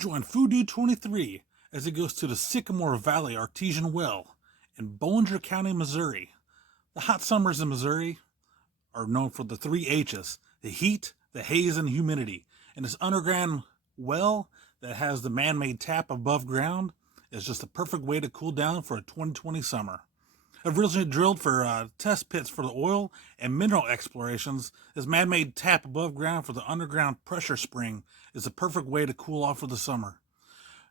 Join Fudu 23 as it goes to the Sycamore Valley Artesian Well in Bollinger County, Missouri. The hot summers in Missouri are known for the 3 H's: the heat, the haze, and humidity. And this underground well that has the man-made tap above ground is just the perfect way to cool down for a 2020 summer. Originally drilled for test pits for the oil and mineral explorations, this man-made tap above ground for the underground pressure spring is the perfect way to cool off for the summer.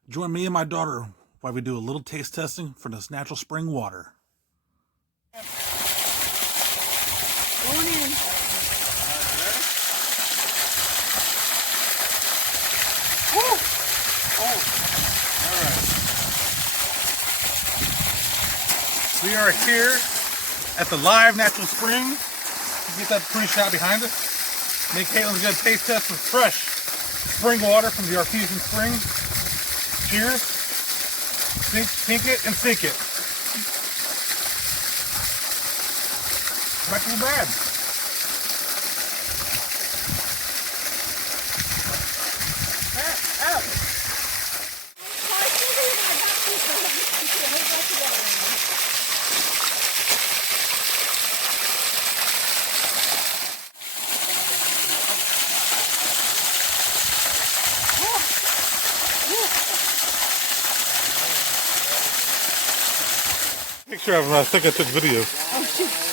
Join me and my daughter while we do a little taste testing for this natural spring water. Going in. Woo! Oh, all right. We are here at the live natural spring. You get that pretty shot behind us. Me and Caitlin's gonna taste test some fresh spring water from the artesian spring. Cheers. Pink it and sink it. Not too bad. Picture of him, I think I took video. Oh, shoot.